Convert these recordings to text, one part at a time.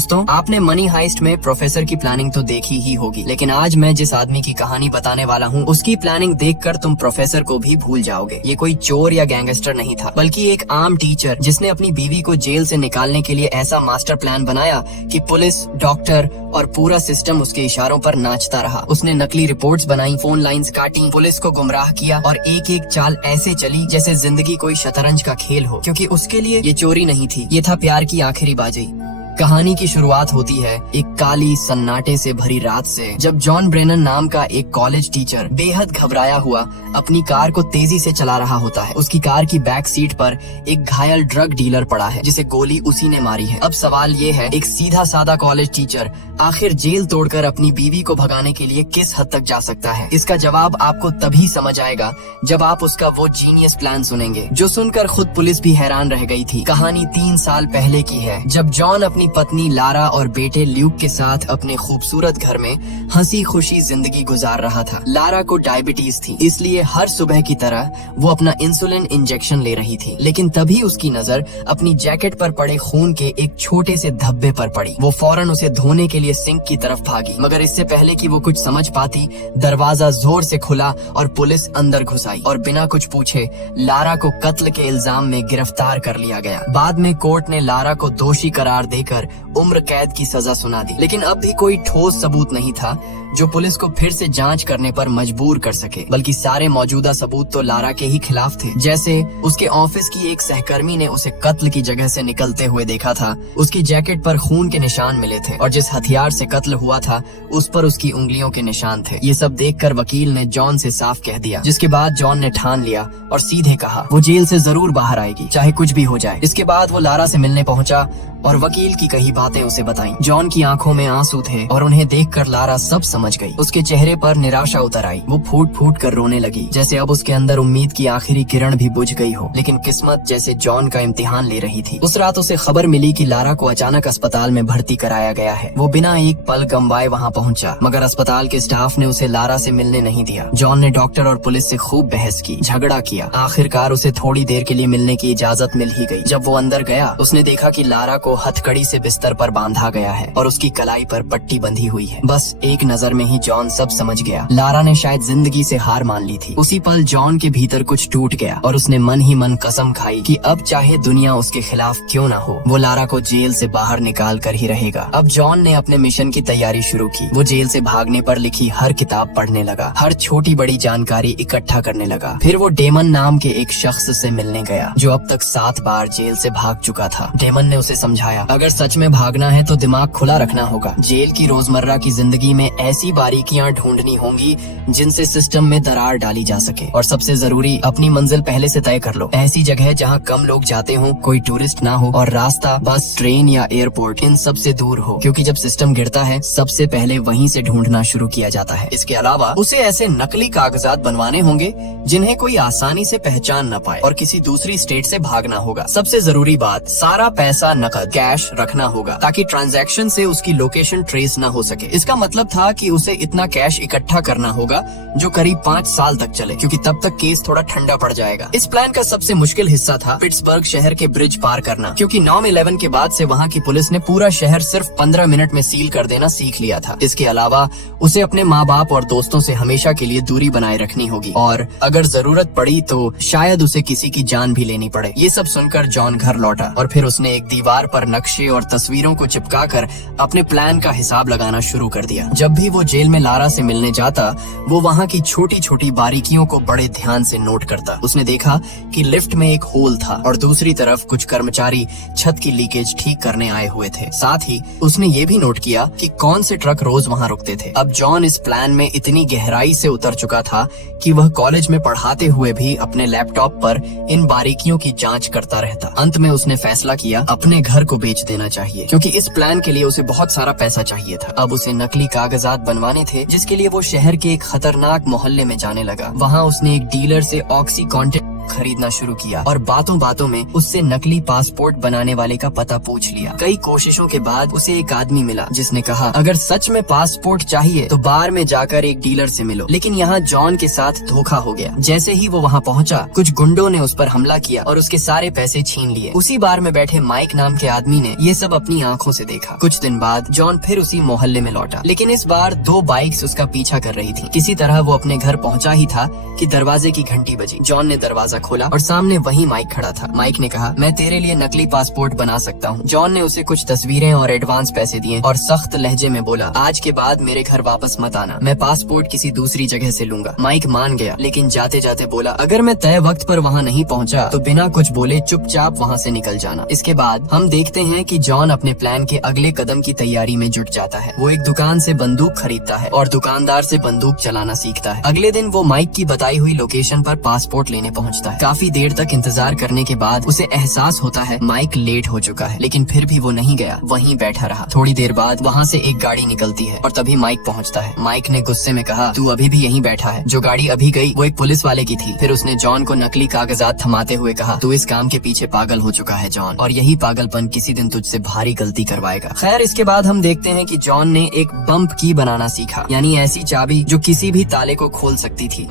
दोस्तों, आपने money heist में प्रोफेसर की प्लानिंग तो देखी ही होगी, लेकिन आज मैं जिस आदमी की कहानी बताने वाला हूँ उसकी प्लानिंग देखकर तुम प्रोफेसर को भी भूल जाओगे। ये कोई चोर या गैंगस्टर नहीं था, बल्कि एक आम टीचर जिसने अपनी बीवी को जेल से निकालने के लिए ऐसा मास्टर प्लान बनाया कि पुलिस, डॉक्टर और पूरा सिस्टम उसके इशारों पर नाचता रहा। उसने नकली रिपोर्ट्स बनाई, फोन लाइंस काटी, पुलिस को गुमराह किया और एक एक चाल ऐसे चली जैसे जिंदगी कोई शतरंज का खेल हो, क्योंकि उसके लिए ये चोरी नहीं थी, ये था प्यार की आखिरी बाजी। कहानी की शुरुआत होती है एक काली सन्नाटे से भरी रात से, जब जॉन ब्रेनन नाम का एक कॉलेज टीचर बेहद घबराया हुआ अपनी कार को तेजी से चला रहा होता है। उसकी कार की बैक सीट पर एक घायल ड्रग डीलर पड़ा है जिसे गोली उसी ने मारी है। अब सवाल ये है, एक सीधा साधा कॉलेज टीचर आखिर जेल तोड़कर अपनी बीवी को भगाने के लिए किस हद तक जा सकता है? इसका जवाब आपको तभी समझ आएगा जब आप उसका वो जीनियस प्लान सुनेंगे, जो सुनकर खुद पुलिस भी हैरान रह गई थी। कहानी 3 साल पहले की है, जब जॉन अपनी पत्नी लारा और बेटे ल्यूक के साथ अपने खूबसूरत घर में हंसी खुशी जिंदगी गुजार रहा था। लारा को डायबिटीज थी, इसलिए हर सुबह की तरह वो अपना इंसुलिन इंजेक्शन ले रही थी, लेकिन तभी उसकी नजर अपनी जैकेट पर पड़े खून के एक छोटे से धब्बे पर पड़ी। वो फौरन उसे धोने के लिए सिंक की तरफ भागी, मगर इससे पहले कि वो कुछ समझ पाती, दरवाजा जोर से खुला और पुलिस अंदर घुस आई और बिना कुछ पूछे लारा को कत्ल के इल्जाम में गिरफ्तार कर लिया गया। बाद में कोर्ट ने लारा को दोषी करार देकर उम्र कैद की सजा सुना दी, लेकिन अब भी कोई ठोस सबूत नहीं था जो पुलिस को फिर से जांच करने पर मजबूर कर सके, बल्कि सारे मौजूदा सबूत तो लारा के ही खिलाफ थे। जैसे उसके ऑफिस की एक सहकर्मी ने उसे कत्ल की जगह से निकलते हुए देखा था, उसकी जैकेट पर खून के निशान मिले थे और जिस हथियार से कत्ल हुआ था उस पर उसकी उंगलियों के निशान थे। ये सब देखकर वकील ने जॉन से साफ कह दिया, जिसके बाद जॉन ने ठान लिया और सीधे कहा वो जेल से जरूर बाहर आएगी, चाहे कुछ भी हो जाए। इसके बाद वो लारा से मिलने पहुंचा और वकील की कही बातें उसे बताई। जॉन की आंखों में आंसू थे और उन्हें देखकर लारा सब समझ गई। उसके चेहरे पर निराशा उतर आई, वो फूट फूट कर रोने लगी, जैसे अब उसके अंदर उम्मीद की आखिरी किरण भी बुझ गई हो। लेकिन किस्मत जैसे जॉन का इम्तिहान ले रही थी। उस रात उसे खबर मिली कि लारा को अचानक अस्पताल में भर्ती कराया गया है। वो बिना एक पल गंवाए वहाँ पहुँचा, मगर अस्पताल के स्टाफ ने उसे लारा से मिलने नहीं दिया। जॉन ने डॉक्टर और पुलिस से खूब बहस की, झगड़ा किया। आखिरकार उसे थोड़ी देर के लिए मिलने की इजाजत मिल ही गई। जब वो अंदर गया, उसने देखा कि लारा को हथकड़ी से बिस्तर पर बांधा गया है और उसकी कलाई पर पट्टी बंधी हुई है। बस एक नजर में ही जॉन सब समझ गया। लारा ने शायद जिंदगी से हार मान ली थी। उसी पल जॉन के भीतर कुछ टूट गया और उसने मन ही मन कसम खाई कि अब चाहे दुनिया उसके खिलाफ क्यों ना हो, वो लारा को जेल से बाहर निकाल कर ही रहेगा। अब जॉन ने अपने मिशन की तैयारी शुरू की। वो जेल से भागने पर लिखी हर किताब पढ़ने लगा, हर छोटी बड़ी जानकारी इकट्ठा करने लगा। फिर वो डेमन नाम के एक शख्स से मिलने गया, जो अब तक 7 बार जेल से भाग चुका था। डेमन ने उसे समझाया, अगर सच में भागना है तो दिमाग खुला रखना होगा। जेल की रोजमर्रा की जिंदगी में ऐसी बारीकियां ढूंढनी होंगी जिनसे सिस्टम में दरार डाली जा सके। और सबसे जरूरी, अपनी मंजिल पहले से तय कर लो। ऐसी जगह जहां कम लोग जाते हो, कोई टूरिस्ट ना हो और रास्ता बस, ट्रेन या एयरपोर्ट इन सब से दूर हो, क्योंकि जब सिस्टम गिरता है सबसे पहले वहीं से ढूंढना शुरू किया जाता है। इसके अलावा उसे ऐसे नकली कागजात बनवाने होंगे जिन्हें कोई आसानी से पहचान न पाए और किसी दूसरी स्टेट से भागना होगा। सबसे जरूरी बात, सारा पैसा नकद कैश रखना होगा ताकि ट्रांजैक्शन से उसकी लोकेशन ट्रेस ना हो सके। इसका मतलब था कि उसे इतना कैश इकट्ठा करना होगा जो करीब 5 साल तक चले, क्योंकि तब तक केस थोड़ा ठंडा पड़ जाएगा। इस प्लान का सबसे मुश्किल हिस्सा था पिट्सबर्ग शहर के ब्रिज पार करना, क्योंकि 9/11 के बाद से वहाँ की पुलिस ने पूरा शहर सिर्फ 15 मिनट में सील कर देना सीख लिया था। इसके अलावा उसे अपने माँ बाप और दोस्तों से हमेशा के लिए दूरी बनाए रखनी होगी और अगर जरूरत पड़ी तो शायद उसे किसी की जान भी लेनी पड़े। ये सब सुनकर जॉन घर लौटा और फिर उसने एक दीवार पर नक्शे और तस्वीरों को चिपकाकर अपने प्लान का हिसाब लगाना शुरू कर दिया। जब भी वो जेल में लारा से मिलने जाता, वो वहाँ की छोटी छोटी बारीकियों को बड़े ध्यान से नोट करता। उसने देखा कि लिफ्ट में एक होल था और दूसरी तरफ कुछ कर्मचारी छत की लीकेज ठीक करने आए हुए थे। साथ ही उसने ये भी नोट किया कि कौन से ट्रक रोज वहाँ रुकते थे। अब जॉन इस प्लान में इतनी गहराई से उतर चुका था कि वह कॉलेज में पढ़ाते हुए भी अपने लैपटॉप पर इन बारीकियों की जांच करता रहता। अंत में उसने फैसला किया अपने घर को बेच देना चाहिए, क्योंकि इस प्लान के लिए उसे बहुत सारा पैसा चाहिए था। अब उसे नकली कागजात बनवाने थे, जिसके लिए वो शहर के एक खतरनाक मोहल्ले में जाने लगा। वहाँ उसने एक डीलर से ऑक्सीकॉन्टिन खरीदना शुरू किया और बातों बातों में उससे नकली पासपोर्ट बनाने वाले का पता पूछ लिया। कई कोशिशों के बाद उसे एक आदमी मिला जिसने कहा अगर सच में पासपोर्ट चाहिए तो बार में जाकर एक डीलर से मिलो। लेकिन यहाँ जॉन के साथ धोखा हो गया। जैसे ही वो वहाँ पहुँचा, कुछ गुंडों ने उस पर हमला किया और उसके सारे पैसे छीन लिए। उसी बार में बैठे माइक नाम के आदमी ने ये सब अपनी आंखों से देखा। कुछ दिन बाद जॉन फिर उसी मोहल्ले में लौटा, लेकिन इस बार 2 बाइक्स उसका पीछा कर रही थी। किसी तरह वो अपने घर पहुंचा ही था कि दरवाजे की घंटी बजी। जॉन ने दरवाजा खोला और सामने वही माइक खड़ा था। माइक ने कहा, मैं तेरे लिए नकली पासपोर्ट बना सकता हूँ। जॉन ने उसे कुछ तस्वीरें और एडवांस पैसे दिए और सख्त लहजे में बोला, आज के बाद मेरे घर वापस मत आना, मैं पासपोर्ट किसी दूसरी जगह से लूंगा। माइक मान गया, लेकिन जाते जाते बोला, अगर मैं तय वक्त पर वहाँ नहीं पहुँचा तो बिना कुछ बोले चुपचाप वहाँ से निकल जाना। इसके बाद हम देखते हैं कि जॉन अपने प्लान के अगले कदम की तैयारी में जुट जाता है। वो एक दुकान से बंदूक खरीदता है और दुकानदार से बंदूक चलाना सीखता है। अगले दिन वो माइक की बताई हुई लोकेशन पर पासपोर्ट लेने पहुंचता है। काफी देर तक इंतजार करने के बाद उसे एहसास होता है माइक लेट हो चुका है, लेकिन फिर भी वो नहीं गया, वहीं बैठा रहा। थोड़ी देर बाद वहाँ से एक गाड़ी निकलती है और तभी माइक पहुँचता है। माइक ने गुस्से में कहा, तू अभी भी यहीं बैठा है? जो गाड़ी अभी गई वो एक पुलिस वाले की थी। फिर उसने जॉन को नकली कागजात थमाते हुए कहा, तू इस काम के पीछे पागल हो चुका है जॉन, और यही पागलपन किसी दिन तुझसे भारी गलती करवाएगा। खैर, इसके बाद हम देखते हैं कि जॉन ने एक बम्प की बनाना सीखा, यानी ऐसी चाबी जो किसी भी ताले को खोल सकती थी।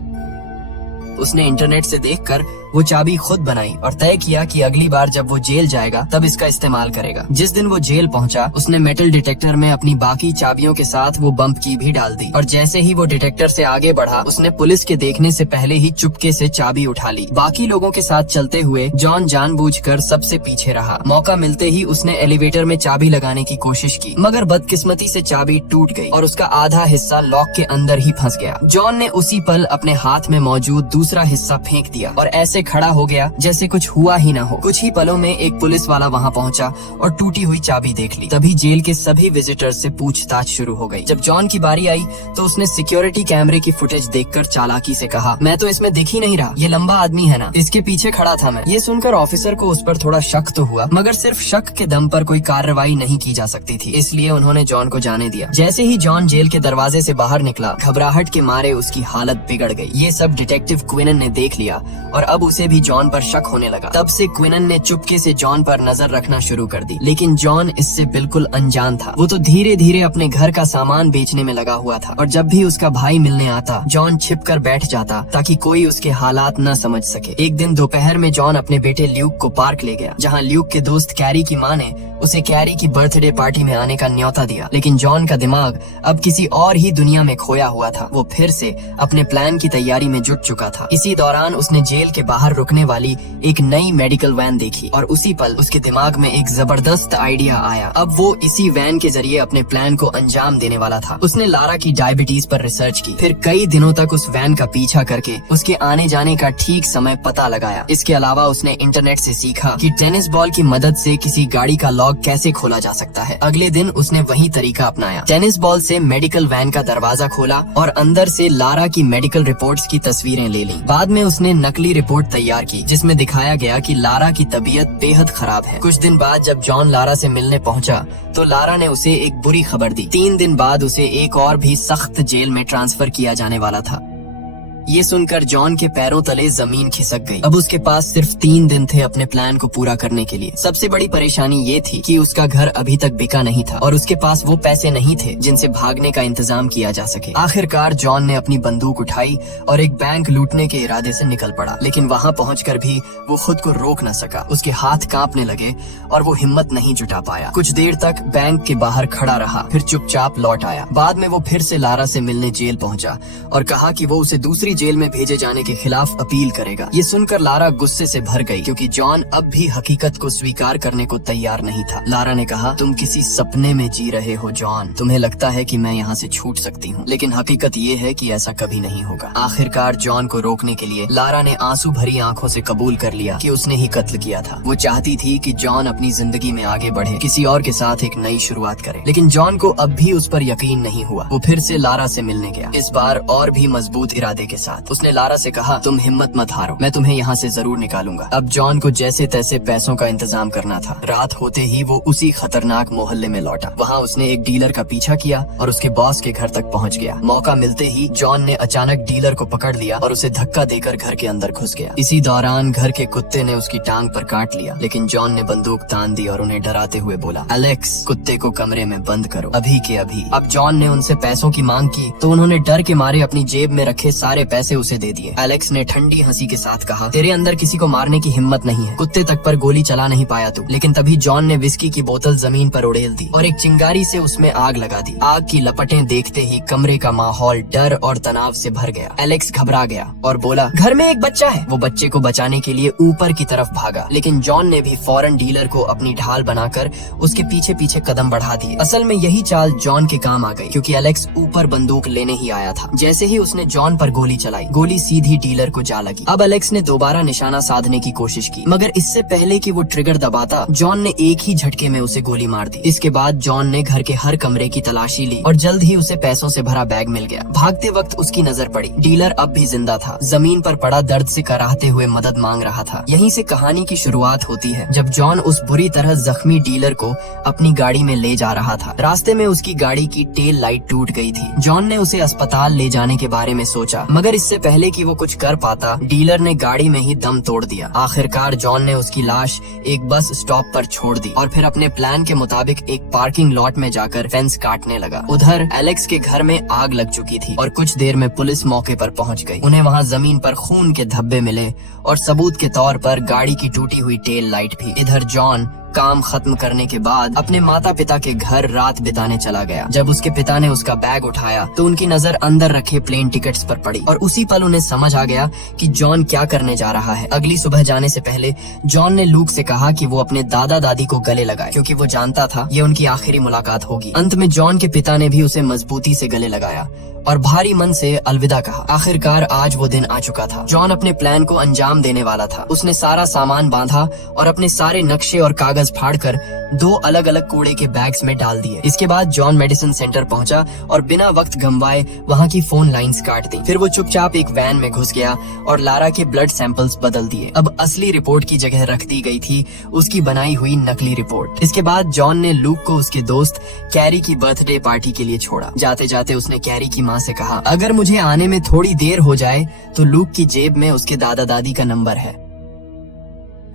उसने इंटरनेट से देखकर वो चाबी खुद बनाई और तय किया कि अगली बार जब वो जेल जाएगा तब इसका इस्तेमाल करेगा। जिस दिन वो जेल पहुंचा, उसने मेटल डिटेक्टर में अपनी बाकी चाबियों के साथ वो बम्प की भी डाल दी और जैसे ही वो डिटेक्टर से आगे बढ़ा, उसने पुलिस के देखने से पहले ही चुपके से चाबी उठा ली। बाकी लोगों के साथ चलते हुए जॉन जानबूझकर सबसे पीछे रहा। मौका मिलते ही उसने एलिवेटर में चाबी लगाने की कोशिश की, मगर बदकिस्मती से चाबी टूट गई और उसका आधा हिस्सा लॉक के अंदर ही फंस गया। जॉन ने उसी पल अपने हाथ में मौजूद दूसरा हिस्सा फेंक दिया और ऐसे खड़ा हो गया जैसे कुछ हुआ ही ना हो। कुछ ही पलों में एक पुलिस वाला वहाँ पहुँचा और टूटी हुई चाबी देख ली। तभी जेल के सभी विजिटर्स से पूछताछ शुरू हो गई। जब जॉन की बारी आई तो उसने सिक्योरिटी कैमरे की फुटेज देखकर चालाकी से कहा, मैं तो इसमें दिख ही नहीं रहा, ये लंबा आदमी है ना, इसके पीछे खड़ा था मैं। ये सुनकर ऑफिसर को उस पर थोड़ा शक तो हुआ, मगर सिर्फ शक के दम पर कोई कार्रवाई नहीं की जा सकती थी, इसलिए उन्होंने जॉन को जाने दिया। जैसे ही जॉन जेल के दरवाजे से बाहर निकला, घबराहट के मारे उसकी हालत बिगड़ गई। ये सब डिटेक्टिव क्विनन ने देख लिया और अब उसे भी जॉन पर शक होने लगा। तब से क्विनन ने चुपके से जॉन पर नजर रखना शुरू कर दी, लेकिन जॉन इससे बिल्कुल अनजान था। वो तो धीरे धीरे अपने घर का सामान बेचने में लगा हुआ था और जब भी उसका भाई मिलने आता, जॉन छिपकर बैठ जाता ताकि कोई उसके हालात न समझ सके। एक दिन दोपहर में जॉन अपने बेटे ल्यूक को पार्क ले गया, जहाँ ल्यूक के दोस्त कैरी की माँ ने उसे कैरी की बर्थडे पार्टी में आने का न्योता दिया। लेकिन जॉन का दिमाग अब किसी और ही दुनिया में खोया हुआ था। वो फिर से अपने प्लान की तैयारी में जुट चुका था। इसी दौरान उसने जेल के बाहर रुकने वाली एक नई मेडिकल वैन देखी और उसी पल उसके दिमाग में एक जबरदस्त आइडिया आया। अब वो इसी वैन के जरिए अपने प्लान को अंजाम देने वाला था। उसने लारा की डायबिटीज पर रिसर्च की, फिर कई दिनों तक उस वैन का पीछा करके उसके आने जाने का ठीक समय पता लगाया। इसके अलावा उसने इंटरनेट से सीखा कि टेनिस बॉल की मदद से किसी गाड़ी का लॉक कैसे खोला जा सकता है। अगले दिन उसने वही तरीका अपनाया। टेनिस बॉल से मेडिकल वैन का दरवाजा खोला और अंदर से लारा की मेडिकल रिपोर्ट्स की तस्वीरें ले ली। बाद में उसने नकली रिपोर्ट तैयार की जिसमें दिखाया गया कि लारा की तबीयत बेहद खराब है। कुछ दिन बाद जब जॉन लारा से मिलने पहुंचा तो लारा ने उसे एक बुरी खबर दी। 3 दिन बाद उसे एक और भी सख्त जेल में ट्रांसफर किया जाने वाला था। ये सुनकर जॉन के पैरों तले जमीन खिसक गई। अब उसके पास सिर्फ 3 दिन थे अपने प्लान को पूरा करने के लिए। सबसे बड़ी परेशानी ये थी कि उसका घर अभी तक बिका नहीं था और उसके पास वो पैसे नहीं थे जिनसे भागने का इंतजाम किया जा सके। आखिरकार जॉन ने अपनी बंदूक उठाई और एक बैंक लूटने के इरादे से निकल पड़ा, लेकिन वहाँ पहुंचकर भी वो खुद को रोक न सका। उसके हाथ कांपने लगे और वो हिम्मत नहीं जुटा पाया। कुछ देर तक बैंक के बाहर खड़ा रहा, फिर चुपचाप लौट आया। बाद में वो फिर से लारा से मिलने जेल पहुंचा और कहा कि वो उसे दूसरी जेल में भेजे जाने के खिलाफ अपील करेगा। ये सुनकर लारा गुस्से से भर गई क्योंकि जॉन अब भी हकीकत को स्वीकार करने को तैयार नहीं था। लारा ने कहा, तुम किसी सपने में जी रहे हो जॉन, तुम्हें लगता है कि मैं यहाँ से छूट सकती हूँ, लेकिन हकीकत ये है कि ऐसा कभी नहीं होगा। आखिरकार जॉन को रोकने के लिए लारा ने आंसू भरी आंखों से कबूल कर लिया कि उसने ही कत्ल किया था। वो चाहती थी कि जॉन अपनी जिंदगी में आगे बढ़े, किसी और के साथ एक नई शुरुआत करे, लेकिन जॉन को अब भी उस पर यकीन नहीं हुआ। वो फिर से लारा से मिलने गया, इस बार और भी मजबूत इरादे के साथ। साथ। उसने लारा से कहा, तुम हिम्मत मत हारो, मैं तुम्हें यहाँ से जरूर निकालूंगा। अब जॉन को जैसे तैसे पैसों का इंतजाम करना था। रात होते ही वो उसी खतरनाक मोहल्ले में लौटा। वहाँ उसने एक डीलर का पीछा किया और उसके बॉस के घर तक पहुँच गया। मौका मिलते ही जॉन ने अचानक डीलर को पकड़ लिया और उसे धक्का देकर घर के अंदर घुस गया। इसी दौरान घर के कुत्ते ने उसकी टांग पर काट लिया, लेकिन जॉन ने बंदूक तान दी और उन्हें डराते हुए बोला, एलेक्स, कुत्ते को कमरे में बंद करो, अभी के अभी। अब जॉन ने उनसे पैसों की मांग की तो उन्होंने डर के मारे अपनी जेब में रखे सारे पैसे उसे दे दिए। एलेक्स ने ठंडी हंसी के साथ कहा, तेरे अंदर किसी को मारने की हिम्मत नहीं है, कुत्ते तक पर गोली चला नहीं पाया तू। लेकिन तभी जॉन ने विस्की की बोतल जमीन पर उड़ेल दी और एक चिंगारी से उसमें आग लगा दी। आग की लपटें देखते ही कमरे का माहौल डर और तनाव से भर गया। एलेक्स घबरा गया और बोला, घर में एक बच्चा है। वो बच्चे को बचाने के लिए ऊपर की तरफ भागा, लेकिन जॉन ने भी फौरन डीलर को अपनी ढाल बनाकर उसके पीछे पीछे कदम बढ़ा दिए। असल में यही चाल जॉन के काम आ गई, क्योंकि एलेक्स ऊपर बंदूक लेने ही आया था। जैसे ही उसने जॉन पर गोली चलाई, गोली सीधी डीलर को जा लगी। अब एलेक्स ने दोबारा निशाना साधने की कोशिश की, मगर इससे पहले कि वो ट्रिगर दबाता, जॉन ने एक ही झटके में उसे गोली मार दी। इसके बाद जॉन ने घर के हर कमरे की तलाशी ली और जल्द ही उसे पैसों से भरा बैग मिल गया। भागते वक्त उसकी नजर पड़ी, डीलर अब भी जिंदा था, जमीन पर पड़ा दर्द से कराहते हुए मदद मांग रहा था। यहीं से कहानी की शुरुआत होती है, जब जॉन उस बुरी तरह जख्मी डीलर को अपनी गाड़ी में ले जा रहा था। रास्ते में उसकी गाड़ी की टेल लाइट टूट गई थी। जॉन ने उसे अस्पताल ले जाने के बारे में सोचा, मगर इससे पहले कि वो कुछ कर पाता, डीलर ने गाड़ी में ही दम तोड़ दिया। आखिरकार जॉन ने उसकी लाश एक बस स्टॉप पर छोड़ दी और फिर अपने प्लान के मुताबिक एक पार्किंग लॉट में जाकर फेंस काटने लगा। उधर एलेक्स के घर में आग लग चुकी थी और कुछ देर में पुलिस मौके पर पहुंच गई। उन्हें वहां जमीन पर खून के धब्बे मिले और सबूत के तौर पर गाड़ी की टूटी हुई टेल लाइट भी। इधर जॉन काम खत्म करने के बाद अपने माता पिता के घर रात बिताने चला गया। जब उसके पिता ने उसका बैग उठाया तो उनकी नजर अंदर रखे प्लेन टिकट्स पर पड़ी और उसी पल उन्हें समझ आ गया कि जॉन क्या करने जा रहा है। अगली सुबह जाने से पहले जॉन ने लूक से कहा कि वो अपने दादा दादी को गले लगाए, क्योंकि वो जानता था ये उनकी आखिरी मुलाकात होगी। अंत में जॉन के पिता ने भी उसे मजबूती से गले लगाया और भारी मन से अलविदा कहा। आखिरकार आज वो दिन आ चुका था। जॉन अपने प्लान को अंजाम देने वाला था। उसने सारा सामान बांधा और अपने सारे नक्शे और कागज फाड़कर 2 अलग अलग कूड़े के बैग्स में डाल दिए। इसके बाद जॉन मेडिसिन सेंटर पहुंचा और बिना वक्त गंवाए वहां की फोन लाइंस काट दी। फिर वो चुपचाप एक वैन में घुस गया और लारा के ब्लड सैंपल्स बदल दिए। अब असली रिपोर्ट की जगह रख दी गई थी उसकी बनाई हुई नकली रिपोर्ट। इसके बाद जॉन ने लूक को उसके दोस्त कैरी की बर्थडे पार्टी के लिए छोड़ा। जाते जाते उसने कैरी की माँ से कहा, अगर मुझे आने में थोड़ी देर हो जाए तो लूक की जेब में उसके दादा दादी का नंबर है।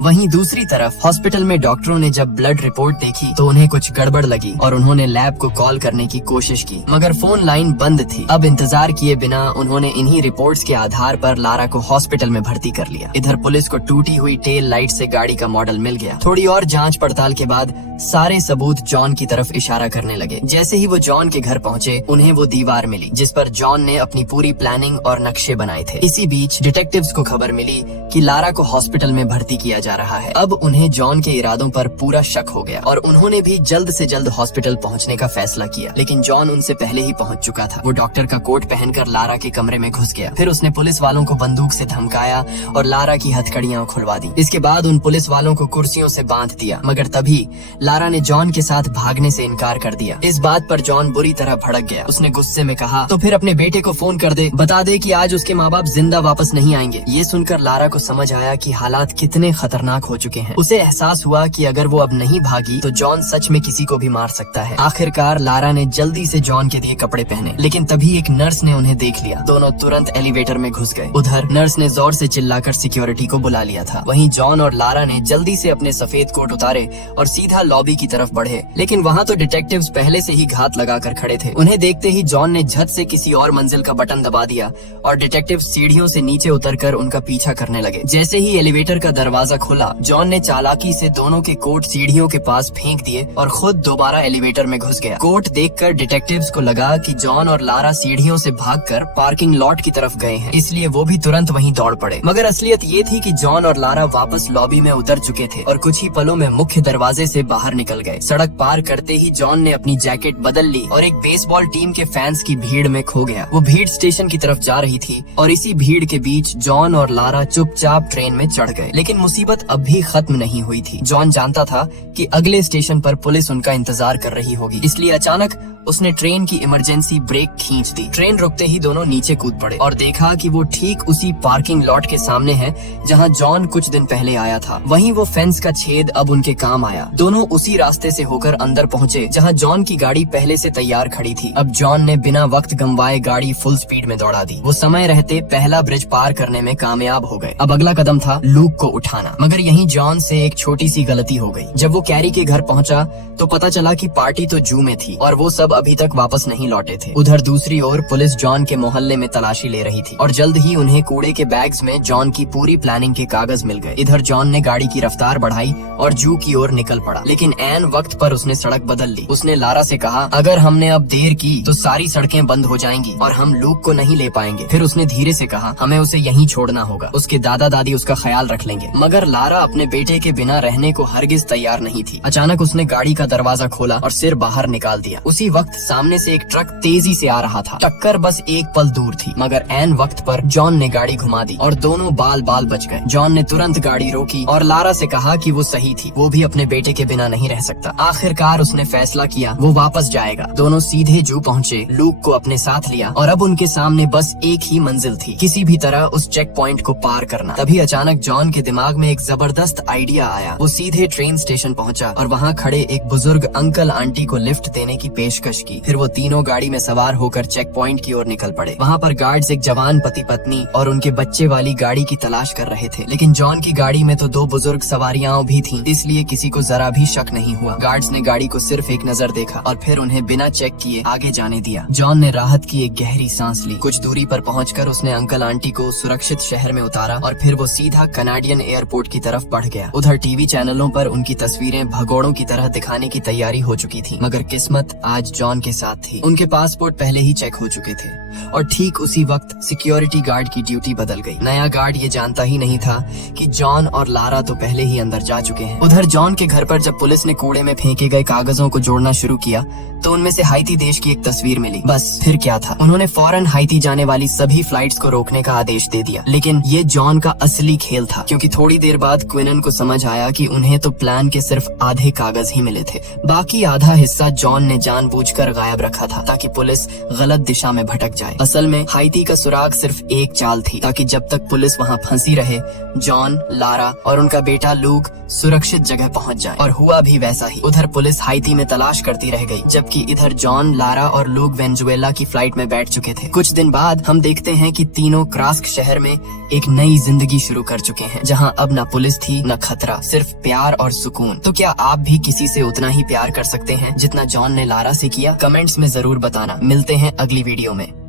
वहीं दूसरी तरफ हॉस्पिटल में डॉक्टरों ने जब ब्लड रिपोर्ट देखी तो उन्हें कुछ गड़बड़ लगी और उन्होंने लैब को कॉल करने की कोशिश की, मगर फोन लाइन बंद थी। अब इंतजार किए बिना उन्होंने इन्हीं रिपोर्ट्स के आधार पर लारा को हॉस्पिटल में भर्ती कर लिया। इधर पुलिस को टूटी हुई टेल लाइट से गाड़ी का मॉडल मिल गया। थोड़ी और जांच पड़ताल के बाद सारे सबूत जॉन की तरफ इशारा करने लगे। जैसे ही वो जॉन के घर पहुँचे, उन्हें वो दीवार मिली जिस पर जॉन ने अपनी पूरी प्लानिंग और नक्शे बनाए थे। इसी बीच डिटेक्टिव्स को खबर मिली कि लारा को हॉस्पिटल में भर्ती किया जा रहा है। अब उन्हें जॉन के इरादों पर पूरा शक हो गया और उन्होंने भी जल्द से जल्द हॉस्पिटल पहुंचने का फैसला किया। लेकिन जॉन उनसे पहले ही पहुंच चुका था। वो डॉक्टर का कोट पहनकर लारा के कमरे में घुस गया। फिर उसने पुलिस वालों को बंदूक से धमकाया और लारा की हथकड़ियां खुलवा दी। इसके बाद उन पुलिस वालों को कुर्सियों से बांध दिया, मगर तभी लारा ने जॉन के साथ भागने से इनकार कर दिया। इस बात पर जॉन बुरी तरह भड़क गया। उसने गुस्से में कहा, तो फिर अपने बेटे को फोन कर दे, बता दे कि आज उसके माँ बाप जिंदा वापस नहीं आएंगे। ये सुनकर लारा को समझ आया कि हालात कितने खतरनाक हो चुके हैं। उसे एहसास हुआ कि अगर वो अब नहीं भागी तो जॉन सच में किसी को भी मार सकता है। आखिरकार लारा ने जल्दी से जॉन के दिए कपड़े पहने, लेकिन तभी एक नर्स ने उन्हें देख लिया। दोनों तुरंत एलिवेटर में घुस गए। उधर नर्स ने जोर से चिल्लाकर सिक्योरिटी को बुला लिया था। वहीं जॉन और लारा ने जल्दी से अपने सफेद कोट उतारे और सीधा लॉबी की तरफ बढ़े, लेकिन वहाँ तो डिटेक्टिव्स पहले से ही घात लगाकर खड़े थे। उन्हें देखते ही जॉन ने झट से किसी और मंजिल का बटन दबा दिया और डिटेक्टिव सीढ़ियों से नीचे उतरकर उनका पीछा करने लगे। जैसे ही एलिवेटर का दरवाजा खुला, जॉन ने चालाकी से दोनों के कोट सीढ़ियों के पास फेंक दिए और खुद दोबारा एलिवेटर में घुस गया। कोट देखकर डिटेक्टिव्स को लगा कि जॉन और लारा सीढ़ियों से भागकर पार्किंग लॉट की तरफ गए हैं, इसलिए वो भी तुरंत वहीं दौड़ पड़े। मगर असलियत ये थी कि जॉन और लारा वापस लॉबी में उतर चुके थे और कुछ ही पलों में मुख्य दरवाजे से बाहर निकल गए। सड़क पार करते ही जॉन ने अपनी जैकेट बदल ली और एक बेसबॉल टीम के फैंस की भीड़ में खो गया। वो भीड़ स्टेशन की तरफ जा रही थी और इसी भीड़ के बीच जॉन और लारा चुपचाप ट्रेन में चढ़ गए। लेकिन मुसीबत अब भी खत्म नहीं हुई थी। जॉन जानता था कि अगले स्टेशन पर पुलिस उनका इंतजार कर रही होगी, इसलिए अचानक उसने ट्रेन की इमरजेंसी ब्रेक खींच दी। ट्रेन रुकते ही दोनों नीचे कूद पड़े और देखा कि वो ठीक उसी पार्किंग लॉट के सामने है जहाँ जॉन कुछ दिन पहले आया था। वहीं वो फेंस का छेद अब उनके काम आया। दोनों उसी रास्ते से होकर अंदर पहुँचे जहाँ जॉन की गाड़ी पहले से तैयार खड़ी थी। अब जॉन ने बिना वक्त गंवाए गाड़ी फुल स्पीड में दौड़ा दी। वो समय रहते पहला ब्रिज पार करने में कामयाब हो गए। अब अगला कदम था लूक को उठाना, मगर यहीं जॉन से एक छोटी सी गलती हो गई। जब वो कैरी के घर पहुंचा तो पता चला कि पार्टी तो जू में थी और वो सब अभी तक वापस नहीं लौटे थे। उधर दूसरी ओर पुलिस जॉन के मोहल्ले में तलाशी ले रही थी और जल्द ही उन्हें कूड़े के बैग्स में जॉन की पूरी प्लानिंग के कागज मिल गए। इधर जॉन ने गाड़ी की रफ्तार बढ़ाई और जू की ओर निकल पड़ा, लेकिन ऐन वक्त पर उसने सड़क बदल ली। उसने लारा से कहा, अगर हमने अब देर की तो सारी सड़कें बंद हो जाएंगी और हम लूक को नहीं ले पाएंगे। फिर उसने धीरे से कहा, हमें उसे यहीं छोड़ना होगा, उसके दादा दादी उसका ख्याल रख लेंगे। मगर लारा अपने बेटे के बिना रहने को हरगिज तैयार नहीं थी। अचानक उसने गाड़ी का दरवाजा खोला और सिर बाहर निकाल दिया। उसी वक्त सामने से एक ट्रक तेजी से आ रहा था। टक्कर बस एक पल दूर थी, मगर ऐन वक्त पर जॉन ने गाड़ी घुमा दी और दोनों बाल बाल बच गए। जॉन ने तुरंत गाड़ी रोकी और लारा से कहा कि वो सही थी, वो भी अपने बेटे के बिना नहीं रह सकता। आखिरकार उसने फैसला किया, वो वापस जाएगा। दोनों सीधे जू पहुँचे, लूक को अपने साथ लिया और अब उनके सामने बस एक ही मंजिल थी, किसी भी तरह उस चेक पॉइंट को पार करना। तभी अचानक जॉन के दिमाग में एक जबरदस्त आइडिया आया। वो सीधे ट्रेन स्टेशन पहुंचा और वहां खड़े एक बुजुर्ग अंकल आंटी को लिफ्ट देने की पेशकश की। फिर वो तीनों गाड़ी में सवार होकर चेक पॉइंट की ओर निकल पड़े। वहां पर गार्ड्स एक जवान पति पत्नी और उनके बच्चे वाली गाड़ी की तलाश कर रहे थे, लेकिन जॉन की गाड़ी में तो 2 बुजुर्ग सवारियां भी थीं, इसलिए किसी को जरा भी शक नहीं हुआ। गार्ड्स ने गाड़ी को सिर्फ एक नजर देखा और फिर उन्हें बिना चेक किए आगे जाने दिया। जॉन ने राहत की एक गहरी सांस ली। कुछ दूरी पर पहुंचकर उसने अंकल आंटी को सुरक्षित शहर में उतारा और फिर वो सीधा कनाडियन एयरपोर्ट की तरफ बढ़ गया। उधर टीवी चैनलों पर उनकी तस्वीरें भगोड़ों की तरह दिखाने की तैयारी हो चुकी थी, मगर किस्मत आज जॉन के साथ थी। उनके पासपोर्ट पहले ही चेक हो चुके थे और ठीक उसी वक्त सिक्योरिटी गार्ड की ड्यूटी बदल गई। नया गार्ड ये जानता ही नहीं था कि जॉन और लारा तो पहले ही अंदर जा चुके हैं। उधर जॉन के घर पर जब पुलिस ने कूड़े में फेंके गए कागजों को जोड़ना शुरू किया तो उनमें से हाइती देश की एक तस्वीर मिली। बस फिर क्या था, उन्होंने फौरन हाइती जाने वाली सभी फ्लाइट्स को रोकने का आदेश दे दिया। लेकिन ये जॉन का असली खेल था, क्योंकि थोड़ी देर बाद क्विनन को समझ आया कि उन्हें तो प्लान के सिर्फ आधे कागज ही मिले थे। बाकी आधा हिस्सा जॉन ने जानबूझकर गायब रखा था ताकि पुलिस गलत दिशा में भटक जाए। असल में हाइती का सुराग सिर्फ एक चाल थी, ताकि जब तक पुलिस वहाँ फंसी रहे जॉन, लारा और उनका बेटा लूक सुरक्षित जगह पहुँच जाए। और हुआ भी वैसा ही। उधर पुलिस हाइती में तलाश करती रह गई, जबकि इधर जॉन, लारा और लूक वेनेजुएला की फ्लाइट में बैठ चुके थे। कुछ दिन बाद हम देखते हैं कि तीनों क्रास्क शहर में एक नई जिंदगी शुरू कर चुके हैं, जहां अब न पुलिस थी न खतरा, सिर्फ प्यार और सुकून। तो क्या आप भी किसी से उतना ही प्यार कर सकते हैं जितना जॉन ने लारा से किया? कमेंट्स में जरूर बताना। मिलते हैं अगली वीडियो में।